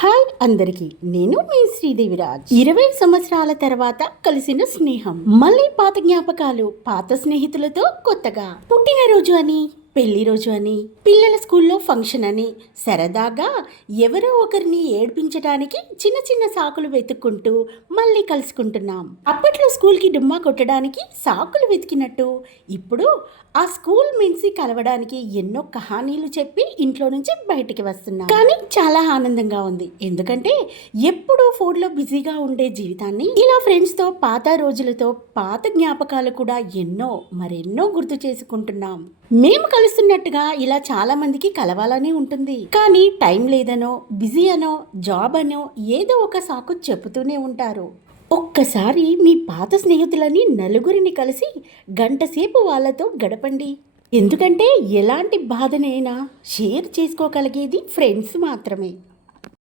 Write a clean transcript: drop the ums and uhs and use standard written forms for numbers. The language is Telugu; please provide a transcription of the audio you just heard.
హాయ్ అందరికి, నేను మీ శ్రీదేవిరాజ్. 20 సంవత్సరాల తర్వాత కలిసిన స్నేహం, మళ్ళీ పాత జ్ఞాపకాలు, పాత స్నేహితులతో కొత్తగా పుట్టినరోజు అని, పెళ్లి రోజు అని, పిల్లల స్కూల్లో ఫంక్షన్ అని సరదాగా ఎవరో ఒకరిని ఏడ్పించడానికి చిన్న చిన్న సాకులు వెతుక్కుంటూ మళ్ళీ కలుసుకుంటున్నాం. అప్పట్లో స్కూల్కి డుమ్మా కొట్టడానికి సాకులు వెతికినట్టు ఇప్పుడు ఆ స్కూల్ మెన్సి కలవడానికి ఎన్నో కహానీలు చెప్పి ఇంట్లో నుంచి బయటికి వస్తున్నాం. కానీ చాలా ఆనందంగా ఉంది, ఎందుకంటే ఎప్పుడూ ఫోన్లో బిజీగా ఉండే జీవితాన్ని ఇలా ఫ్రెండ్స్తో, పాత రోజులతో, పాత జ్ఞాపకాలు కూడా మరెన్నో గుర్తు చేసుకుంటున్నాం. మేము కలుస్తున్నట్టుగా ఇలా చాలా మందికి కలవాలని ఉంటుంది, కానీ టైం లేదనో, బిజీ అనో, జాబ్ అనో ఏదో ఒక సాకు చెబుతూనే ఉంటారు. ఒక్కసారి మీ పాత స్నేహితులని నలుగురిని కలిసి గంటసేపు వాళ్ళతో గడపండి. ఎందుకంటే ఎలాంటి బాధనైనా షేర్ చేసుకోగలిగేది ఫ్రెండ్స్ మాత్రమే.